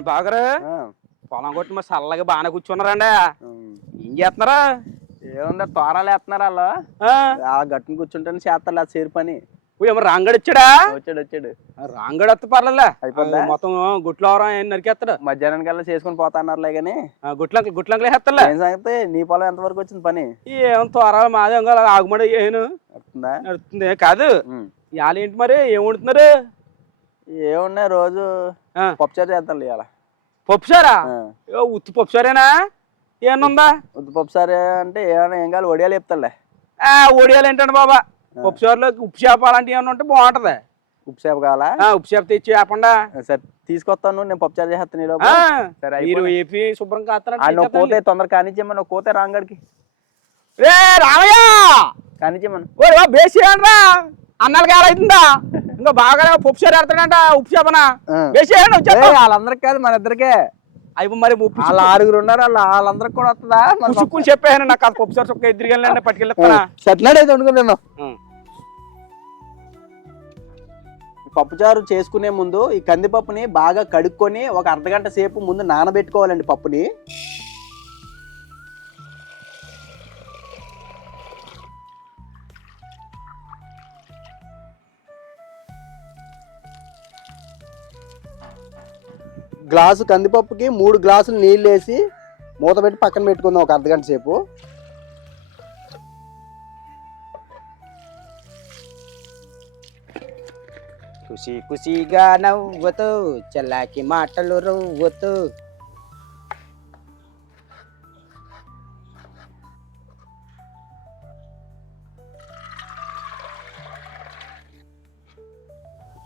అని బాగారు పొలం కొట్టి మరి చల్లగా బాగానే కూర్చున్నారండి. ఏం చేస్తున్నారా? ఏముందా తోరాలు వేస్తున్నారు వాళ్ళు. గట్టును కూర్చుంటే చేస్తారు అది చేరు పని. ఏమో రాంగడు వచ్చాడా? వచ్చాడు రాంగడు వస్తే పర్లేదులే. అయిపోద్దా? మొత్తం గుట్లు ఎవరా నరికేస్తాడు. మధ్యాహ్నం కల్లా చేసుకుని పోతా అన్నారులే కానీ గుట్లంకలు వేస్తాడులే. ఏం సంగతి నీ పొలం ఎంత వరకు వచ్చింది పని? ఏం తోరాలు మాదే ఆగుమడి ఏను నడుస్తుంది కాదు. ఇవాళ ఏంటి మరి ఏం వండుతున్నారు? ఏమున్నాయి రోజు పప్పుచారు చేద్దాం ఇవాళ. పప్పుసారా? ఉత్తి పప్పుసారేనా? ఏమన్నా ఉత్తి పప్పుసారే అంటే ఏమైనా ఏం కాదు వడియాలు చెప్తాలే. ఒడియాలు ఏంటండి బాబా? పప్పుసారులో ఉప్పు చేప అలాంటివి ఏమన్నా ఉంటే బాగుంటది. ఉప్పు చేప కావాలా? ఉప్పు చేప తెచ్చి చెప్పండా. సరే తీసుకొస్తాను, నేను పప్పుచారు చేస్తాను. మీరు ఏపీ శుభ్రం కాస్తాను. కోతే తొందరగా కానిచ్చేమని కోతే రాంగడికి రే రామయ్య కానిచ్చేమను బేసేయండి. అన్నాలు గారైతుందా ఇంకా బాగా పప్పుసారు ఆడతాడంట. ఉప్పు చేపనా బేసేయండి. వాళ్ళందరికి కాదు మన ఇద్దరికే. అవి మరి వాళ్ళ 6 ఉన్నారు, వాళ్ళందరికి కూడా వస్తుందా? చుక్కుని చెప్పాను నాకు అది పప్పుసారు చొక్క ఎదురుకెళ్ళి పట్టుకెళ్ళిస్తానా. సట్లాడైతే వండుకున్నాను. పప్పుచారు చేసుకునే ముందు ఈ కందిపప్పుని బాగా కడుక్కొని ఒక అర్ధగంట సేపు ముందు నానబెట్టుకోవాలండి పప్పుని. గ్లాసు కందిపప్పుకి 3 గ్లాసులు నీళ్ళు వేసి మూత పెట్టి పక్కన పెట్టుకుందాం ఒక అర్ధగంట సేపు. ఖుషి ఖుషిగా నవ్వుతూ చల్లాకి మాటలు రవ్వుతూ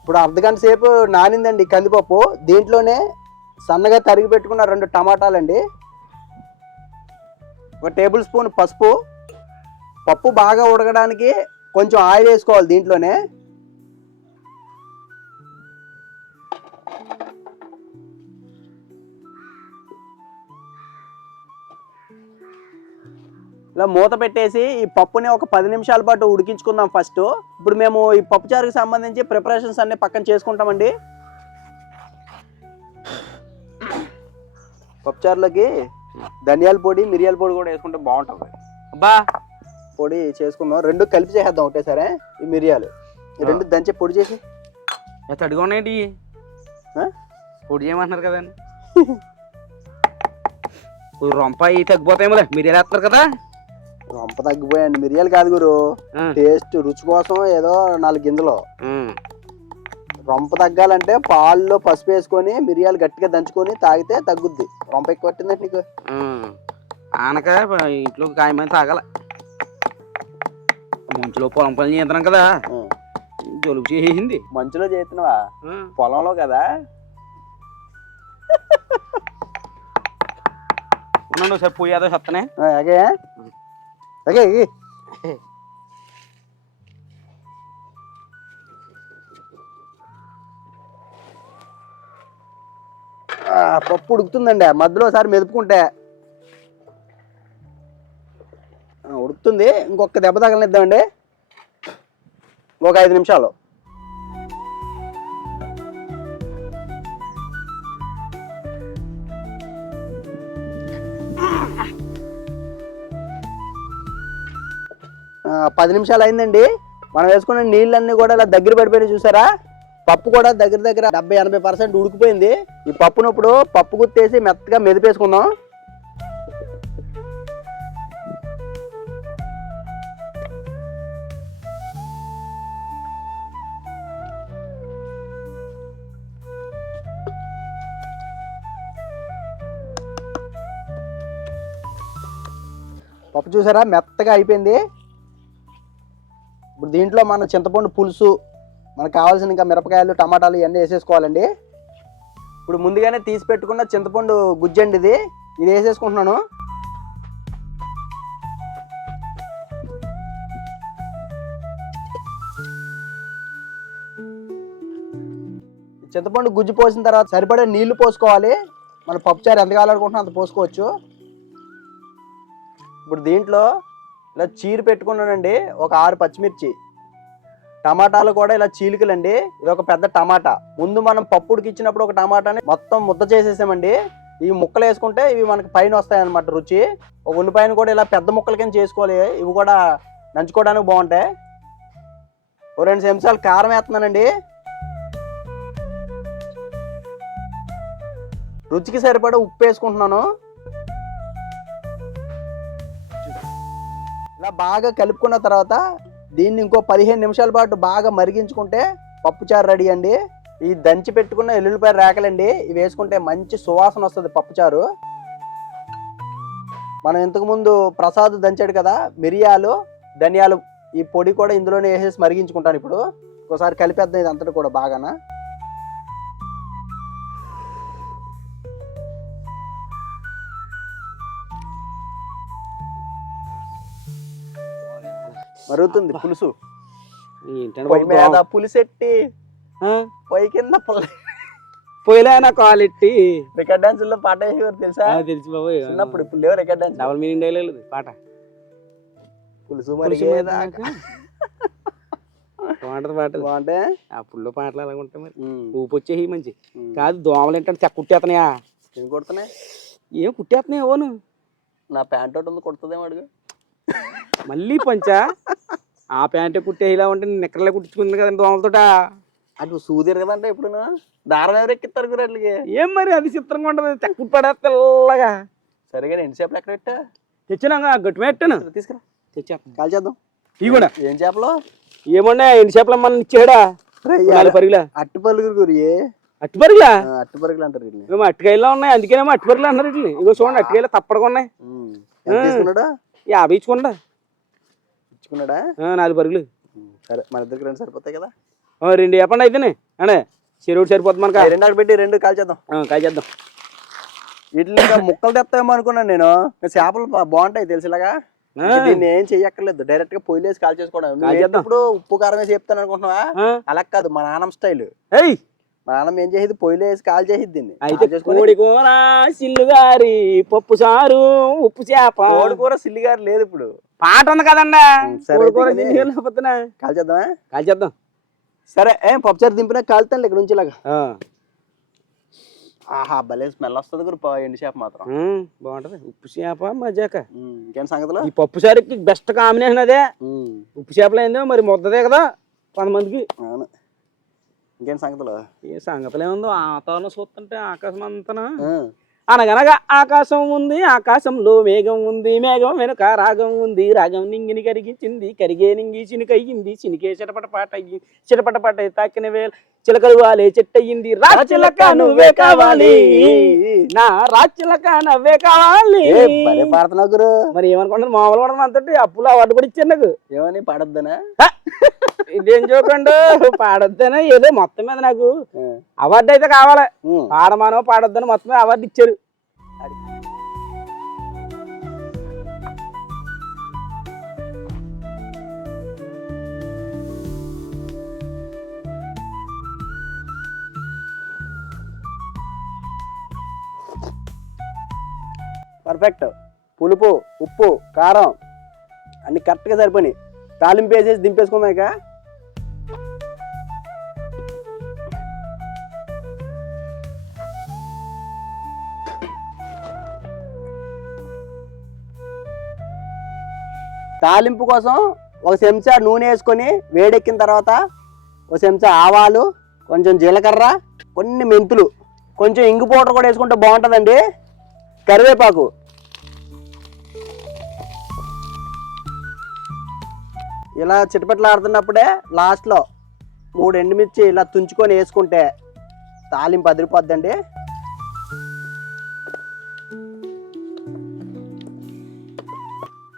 ఇప్పుడు అర్ధగంట సేపు నానిందండి కందిపప్పు. దీంట్లోనే సన్నగా తరిగి పెట్టుకున్న 2 టమాటాలండి, 1 టేబుల్ స్పూన్ పసుపు. పప్పు బాగా ఉడకడానికి కొంచెం ఆయిల్ వేసుకోవాలి దీంట్లోనే. ఇలా మూత పెట్టేసి ఈ పప్పుని ఒక 10 నిమిషాల పాటు ఉడికించుకుందాం ఫస్ట్. ఇప్పుడు మేము ఈ పప్పుచారుకి సంబంధించి ప్రిపరేషన్స్ అన్ని పక్కన చేసుకుంటామండి. పప్పుచారులోకి ధనియాల పొడి, మిరియాల పొడి కూడా వేసుకుంటే బాగుంటుంది. అబ్బా పొడి చేసుకుందాం, 2 కలిపి చేసేద్దాం ఒకటేసరే. ఈ మిరియాలు 2 దంచి పొడి చేసి తడిగా ఉన్నాయండి. పొడి చేయమంటున్నారు కదండి. రొంప తగ్గిపోతాయేమోలే మిరియాలు వేస్తారు కదా. రొంప తగ్గిపోయాయండి మిరియాలు కాదు గురు, టేస్ట్ రుచి కోసం ఏదో 4 గింజలు. రొంప తగ్గాలంటే పాల్లో పసుపు వేసుకొని మిరియాలు గట్టిగా దంచుకొని తాగితే తగ్గుద్ది. రొంప ఎక్కువ పట్టిందండి నీకు. ఆనక ఇంట్లో కాయమని తాగాల. మంచులో పొలం పని చేస్తున్నాం కదా, జలుబు చేసింది. మంచులో చేస్తున్నావా? పొలంలో కదా. ఉన్నాడు సార్ పోయేదో చెప్తానే. అగే అగే పప్పు ఉడుకుతుందండి. మధ్యలో ఒకసారి మెదుపుకుంటే ఉడుకుతుంది. ఇంకొక దెబ్బ తగలనిద్దామండి, ఒక 5 నిమిషాలు. ఆ 10 నిమిషాలు అయిందండి. మనం వేసుకున్న నీళ్ళన్నీ కూడా ఇలా దగ్గర పడిపోయినాయి చూసారా. పప్పు కూడా దగ్గర 70-80% ఉడికిపోయింది. ఈ పప్పును ఇప్పుడు పప్పు గుత్తేసి మెత్తగా మెదిపేసుకుందాం. పప్పు చూసారా మెత్తగా అయిపోయింది. ఇప్పుడు దీంట్లో మన చింతపండు పులుసు, మనకు కావాల్సిన ఇంకా మిరపకాయలు, టమాటాలు ఇవన్నీ వేసేసుకోవాలండి. ఇప్పుడు ముందుగానే తీసి పెట్టుకున్న చింతపండు గుజ్జండి ఇది వేసేసుకుంటున్నాను. చింతపండు గుజ్జు పోసిన తర్వాత సరిపడే నీళ్లు పోసుకోవాలి. మన పప్పుచారు ఎంత కావాలనుకుంటున్నా అంత పోసుకోవచ్చు. ఇప్పుడు దీంట్లో ఇలా చీర పెట్టుకున్నానండి ఒక 6 పచ్చిమిర్చి, టమాటాలు కూడా ఇలా చీలికలండి. ఇది ఒక పెద్ద టమాటా. ముందు మనం పప్పుడికి ఇచ్చినప్పుడు ఒక టమాటాని మొత్తం ముద్ద చేసేసామండి. ఈ ముక్కలు వేసుకుంటే ఇవి మనకి పైన వస్తాయి అన్నమాట రుచి. ఒక ఉల్లిపాయను కూడా ఇలా పెద్ద ముక్కల కింద చేసుకోవాలి. ఇవి కూడా నంచుకోవడానికి బాగుంటాయి. ఓ 2 చెంచాలు కారం వేస్తున్నానండి. రుచికి సరిపడా ఉప్పు వేసుకుంటున్నాను. ఇలా బాగా కలుపుకున్న తర్వాత దీన్ని ఇంకో 15 నిమిషాల పాటు బాగా మరిగించుకుంటే పప్పుచారు రెడీ అండి. ఈ దంచి పెట్టుకున్న ఎల్లుల్లిపాయ రేకలండి, ఇవి వేసుకుంటే మంచి సువాసన వస్తుంది పప్పుచారు. మనం ఇంతకు ముందు ప్రసాద్ దంచాడు కదా, మిరియాలు ధనియాలు ఈ పొడి కూడా ఇందులోనే వేసేసి మరిగించుకుంటాను. ఇప్పుడు ఒకసారి కలిపేద్దాం ఇది అంతటి కూడా బాగానా. మరుగుతుంది పులుసు. పొయ్యి మీద పులిసెట్టి పొయ్యి కింద పొయ్యిలో క్వాలిటీ. రికార్డ్ డాన్సుల్లో పాట వేసేవారు తెలుసా? తెలుసు బాబు. చిన్నప్పుడు ఇప్పుడు లేవు record dance. Double meaning dialogue పాట. పులుసు మరిగేదాకా బాగుంటది పాట. బాగుంటే అప్పుడు పాటలు అలాగ ఉంటాయి. మరి ఊపి వచ్చేవి మంచి కాదు. దోమలు ఏంటంటే చెక్క కుట్టేస్తున్నాయా? ఏం కొడుతున్నాయి? ఏం కుట్టేస్తున్నాయి? ఓను నా ప్యాంట్ ఒకటి ఉంది, కొడుతుందేమో అడుగు. మళ్ళీ పంచా ఆ ప్యాంటే కుట్టే ఇలా ఉంటే నిక్కర్లే కుట్టించుకుంది కదా దోమలతోట. అటు సూదిరు కదంటే ఇప్పుడు దారం ఎవరు ఎక్కిస్తారు గురట్లకి. ఏం మరి అది చిత్రంగా ఉంటది. చెక్క పడే తెల్లగా. సరిగా ఎండు చేపలు ఎక్కడ పెట్టా? తెచ్చినాక గట్టి పెట్టాను. తీసుకురా, తెచ్చేస్తాను. కాల్ చేద్దాం. ఇవి కూడా ఏం చేపలు? ఏమన్నా ఎండు చేపలు మన ఇచ్చాడా? 4 పరుగులా అట్టి పరుగులు గురి. అట్టి పరుగులా? అట్టి పరుగులు అంటారు. మేము అట్టికాయలో ఉన్నాయి, అందుకేనేమో అట్టి పరుగులు అన్నారు. ఇట్లా ఇగో చూడండి, అట్టికాయలు తప్పడుగా ఉన్నాయి. 50 ఇచ్చుకున్నాడా? ఇచ్చుకున్నాడా? 4 పరుగులు. సరే, మన ఇద్దరికి 2 సరిపోతాయి కదా. 2 చెప్పండి అయితేనే అనే చెరువుడు సరిపోతుంది మనకు. 2 అక్కడ పెట్టి 2 కాల్ చేద్దాం. కాల్చేద్దాం. వీటిని ఇంకా ముక్కలు తెస్తామేమో అనుకున్నాను నేను. చేపలు బాగుంటాయి తెలిసిలాగా. దీన్ని ఏం చెయ్యక్కర్లేదు, డైరెక్ట్ గా పొయ్యిలు వేసి కాల్ చేసుకోవడం. ఇప్పుడు ఉప్పు కారం వేసి చెప్తాను అనుకుంటున్నావా? అలా కాదు, మా నాన్నమ్మ స్టైల్. మా నాన్నమ్మ ఏం చేసేది, పొయ్యిలు వేసి కాల్ చేసేది దీన్ని. అయితే కోడి కూర సిల్లుగారి పప్పు చారు ఉప్పు చేప. కోడి కూర సిల్లిగారి లేదు ఇప్పుడు, పాట ఉంది కదండా. కాల్ చేద్దామా? కాల్ చేద్దాం. సరే, ఏం పప్పుచారు దింపినా కాలుతాను ఇక్కడ నుంచి ఇలాగా. ఆహా, భలే స్మెల్ వస్తుంది గురు ఎండు చేప మాత్రం. బాగుంటది ఉప్పు చేప మజాక. ఇంకేం సంగతులు? ఈ పప్పు చారుకి బెస్ట్ కాంబినేషన్ అదే. ఉప్పు చేపలు అయిందో మరి ముద్దదే కదా కొంతమందికి. అవును. ఇంకేం సంగతులు? ఏ సంగతులు ఏముందో వాతావరణం చూస్తుంటే ఆకాశం అంతనా. అనగనగా ఆకాశం ఉంది, ఆకాశంలో మేఘం ఉంది, మేఘం వెనుక రాగం ఉంది, రాగం నింగిని కరిగించింది, కరిగే నింగి చినికయ్యింది, చినికే చిటపట పాట అయ్యి చిటపట పాట తాకిన వేళ చిలకలు వాలే చెట్టయింది. రాచిలక నువ్వే కావాలి, నా రాచిలక నవ్వే కావాలి. పాడుతున్నావు గురు. మరి ఏమనుకుంటున్నారు? మామూలు కూడా అంతటి అప్పులు అవార్డు కూడా ఇచ్చారు నాకు. ఏమని పాడొద్దనా? ఇదేం చూడండి, పాడొద్దనా ఏదో మొత్తం మీద నాకు అవార్డు అయితే కావాలి. పాడమానో పాడొద్దని మొత్తం మీద అవార్డు ఇచ్చారు. పర్ఫెక్ట్. పులుపు, ఉప్పు, కారం అన్ని కరెక్ట్గా సరిపోయి తాలింపు వేసేసి దింపేసుకున్నాక తాలింపు కోసం 1 చెంచా నూనె వేసుకొని వేడెక్కిన తర్వాత 1 చెంచా ఆవాలు, కొంచెం జీలకర్ర, కొన్ని మెంతులు, కొంచెం ఇంగు పౌడర్ కూడా వేసుకుంటే బాగుంటుందండి. కరివేపాకు, ఇలా చిటపట్లు ఆడుతున్నప్పుడే లాస్ట్లో 3 ఎండుమిర్చి ఇలా తుంచుకొని వేసుకుంటే తాలింపు అదిరిపోద్దండి.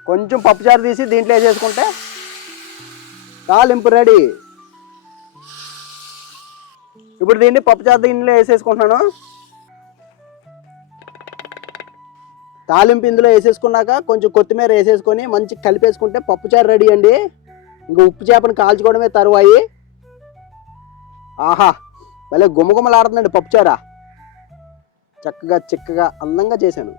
కొంచెం పప్పుచారు తీసి దీంట్లో వేసేసుకుంటే తాలింపు రెడీ. ఇప్పుడు దీన్ని పప్పుచారు దీంట్లో వేసేసుకుంటున్నాను. తాలింపు ఇందులో వేసేసుకున్నాక కొంచెం కొత్తిమీర వేసేసుకొని మంచి కలిపేసుకుంటే పప్పుచారు రెడీ అండి. ఇంకా ఉప్పు చేపను కాల్చుకోవడమే తరువాయి. ఆహా, భలే గుమ్మగుమ్మలాడుతుందండి పప్పుచారా. చక్కగా చిక్కగా అందంగా చేశాను.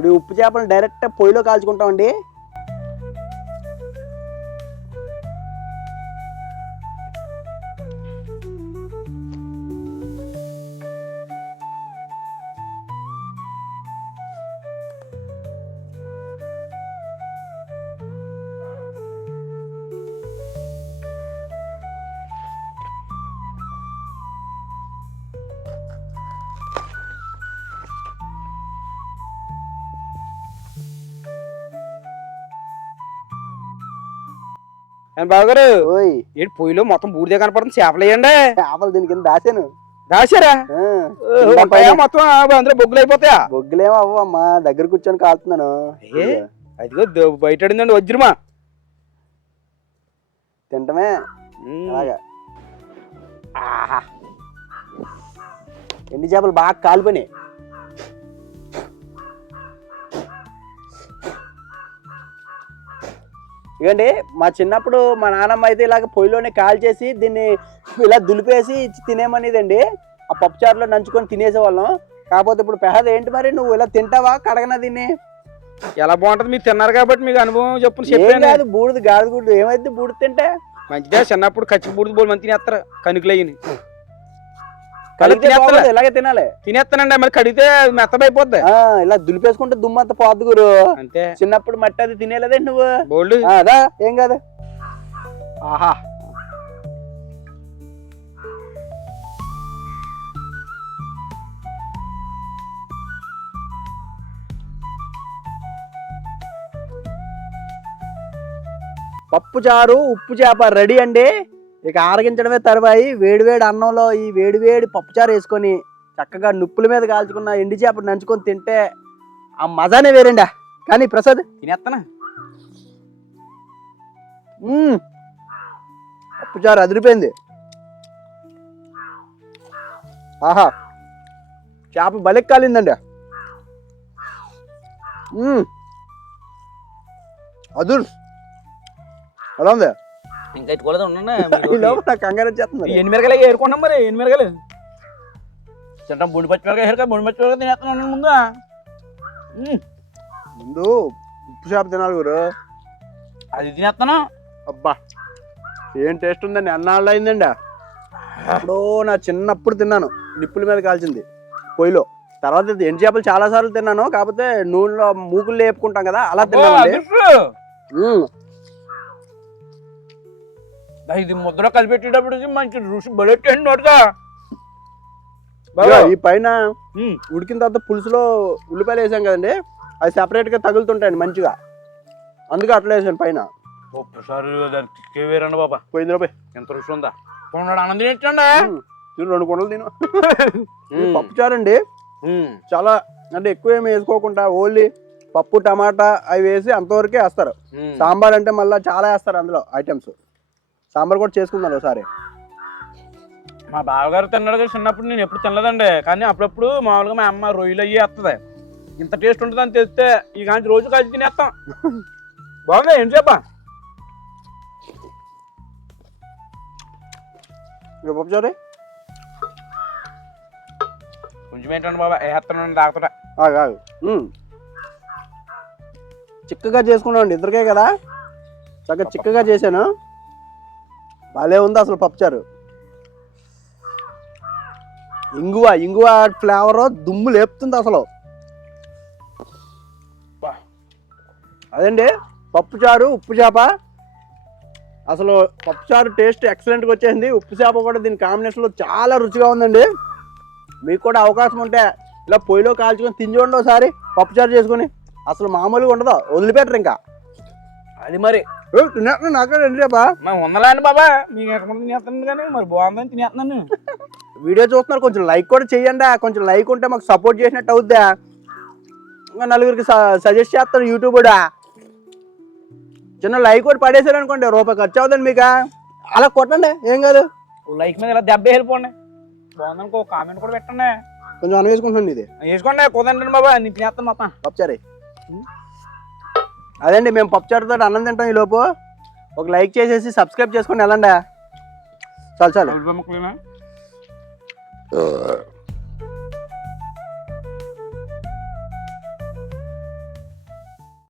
ఇప్పుడు ఈ ఉప్పు చేపలు డైరెక్ట్ పొయ్యిలో కాల్చుకుంటామండి. బావగారు ఓయ్ ఏంటి పొయ్యిలో మొత్తం బూడిదే కనపడుతుంది, చేపలు వేయండి. చేపలు దీని కింద దాచాను. దాచారా? మొత్తం అందులో బొగ్గులు అయిపోతాయా? బొగ్గులేమో అవ్వమ్మా, దగ్గర కూర్చొని కాలుతున్నాను. అదిగో బయట అడిందండి వజ్రమా. తింటమే అలాగా. ఎండి చేపలు బాగా కాలిపోయినాయి. ఇవ్వండి, మా చిన్నప్పుడు మా నాన్నమ్మ అయితే ఇలాగ పొయ్యిలోనే కాల్చేసి దీన్ని ఇలా దులిపేసి ఇచ్చి తినేమనేదండి. ఆ పప్పుచారులో నంచుకొని తినేసేవాళ్ళం. కాకపోతే ఇప్పుడు పెహద ఏంటి మరి, నువ్వు ఇలా తింటావా కడగనా దీన్ని? ఎలా బాగుంటది, మీరు తిన్నారు కాబట్టి మీకు అనుభవం చెప్పు. ఏం కాదు, బూడిది గాడిద గుడ్డు ఏమైంది బూడిద తింటే మంచిదే. చిన్నప్పుడు కచ్చి బూడిద బోల్ మంది తినేస్తారు, కనుకలు అయ్యి ఇలాగే తినాలి. తినేస్తానండి, మరి కడిగితే మెత్తమైపోద్ది. ఇలా దులిపేసుకుంటే దుమ్మంతా పోద్దు గురు. అంతే. చిన్నప్పుడు మట్టి అది తినేలేదండి నువ్వు? బోల్డ్ అదా ఏం కాదు. ఆహా, పప్పు చారు ఉప్పు చేప రెడీ అండి. ఇక ఆరగించడమే తరువాయి. వేడివేడి అన్నంలో ఈ వేడివేడి పప్పుచారు వేసుకొని చక్కగా నుప్పుల మీద కాల్చుకున్న ఎండి చేప నంచుకొని తింటే ఆ మజానే వేరండి. కానీ ప్రసాద్ తినేస్తానా? పప్పుచారు అదిరిపోయింది. ఆహా, చేప బలికి కాలిందండి. అదురు ఎలా ఉంది? ఇంకా ఎట్టుకోలేదు ఉండండి. నాకు కంగారు వచ్చేస్తుంది. ఎన్ని మిరగాయలు ఏరుకున్నాం మరి, ఎన్ని మిరగాయలు తింటాం. బుండి పచ్చి మిరగాయ ఏరుక, బుండి పచ్చి మిరగాయ తినేస్తున్నాను ముందు. ముందు ఉప్పు చేప తినాలి గురు. అది తినేస్తాను. అబ్బా ఏం టేస్ట్ ఉందండి, అన్నాళ్ళు అయిందండి. అప్పుడు నా చిన్నప్పుడు తిన్నాను, నిప్పుల మీద కాల్చింది పొయ్యిలో. తర్వాత ఎండు చేపలు చాలా సార్లు తిన్నాను, కాకపోతే నూనెలో మూకులు లేపుకుంటాం కదా, అలా తిన్నామండి. ఇది ముద్ర కలిపెట్టేటప్పుడు మంచి రుచి బలెట్టండి నోటుగా. ఈ పైన ఉడికిన తర్వాత పులుసులో ఉల్లిపాయలు వేసాం కదండి, అది సెపరేట్ గా తగులుతుంటాయండి మంచిగా, అందుకే అట్లా వేసాను పైన. ఒక్కసారి దానికి వేరండి బాబా. పోయింది రూపాయి ఎంత రుచి ఉందా. ఆనందం ఏంటండి, 2 కొండలు తిను. పప్పు చారండి చాలా అంటే ఎక్కువ ఏమి వేసుకోకుండా ఓన్లీ పప్పు టమాటా అవి వేసి అంతవరకే వేస్తారు. సాంబార్ అంటే మళ్ళీ చాలా వేస్తారు అందులో ఐటమ్స్. సాంబార్ కూడా చేసుకుందాం ఒకసారి. మా బావగారు తిన్నాడు కదా చిన్నప్పుడు, నేను ఎప్పుడు తినలేదండి. కానీ అప్పుడప్పుడు మామూలుగా మా అమ్మ రొయ్యలు అయ్యి వేస్తుంది. ఇంత టేస్ట్ ఉంటుంది అని తెస్తే ఈ కానీ రోజు కలిసి తినేస్తాం. బాగుంది ఏం చెప్పా. పప్పు చారు కొంచెం ఏంటండి బాబా, వేస్తున్నాను తాగుతా. చిక్కగా చేసుకున్నాం అండి, ఇద్దరికే కదా, చక్కగా చిక్కగా చేశాను. భలే ఉంది అసలు పప్పుచారు. ఇంగువ ఫ్లేవర్ దుమ్ము లేపుతుంది అసలు. అదండి పప్పుచారు ఉప్పు చేప. అసలు పప్పుచారు టేస్ట్ ఎక్సలెంట్గా వచ్చేసింది. ఉప్పు చేప కూడా దీని కాంబినేషన్లో చాలా రుచిగా ఉందండి. మీకు కూడా అవకాశం ఉంటే ఇలా పొయ్యిలో కాల్చుకొని తిని చూడండి ఒకసారి పప్పుచారు చేసుకొని. అసలు మామూలుగా ఉండదు, వదిలిపెట్టరు ఇంకా. అది మరి నాకు రండి రేపా ఉందలేండి బాబా, మీకు ఎక్కడ తినేస్తాను కానీ మరి బాగుందని తినేస్తున్నాను. వీడియో చూస్తున్నారు, కొంచెం లైక్ కూడా చెయ్యండి. కొంచెం లైక్ ఉంటే మాకు సపోర్ట్ చేసినట్టు అవుద్దా. ఇంకా నలుగురికి సజెస్ట్ చేస్తారు యూట్యూబ్ కూడా. చిన్న లైక్ కూడా పడేసారు అనుకోండి, రూపాయి ఖర్చు అవుతుంది మీకు. అలా కొట్టండి, ఏం కాదు. లైక్ మీద ఇలా దెబ్బ వెళ్ళిపోండి. బాగుందనుకో కామెంట్ కూడా పెట్టండి. కొంచెం అన్న వేసుకుంటుంది, ఇది వేసుకోండి. కుదండి బాబా, నేను తినేస్తాను మొత్తం పప్పుచారు. అదండి మేము పప్పుచారుతో అన్నం తింటాం. ఈ లోపు ఒక లైక్ చేసేసి సబ్స్క్రైబ్ చేసుకొని వెళ్ళండి. చాలు చాలు.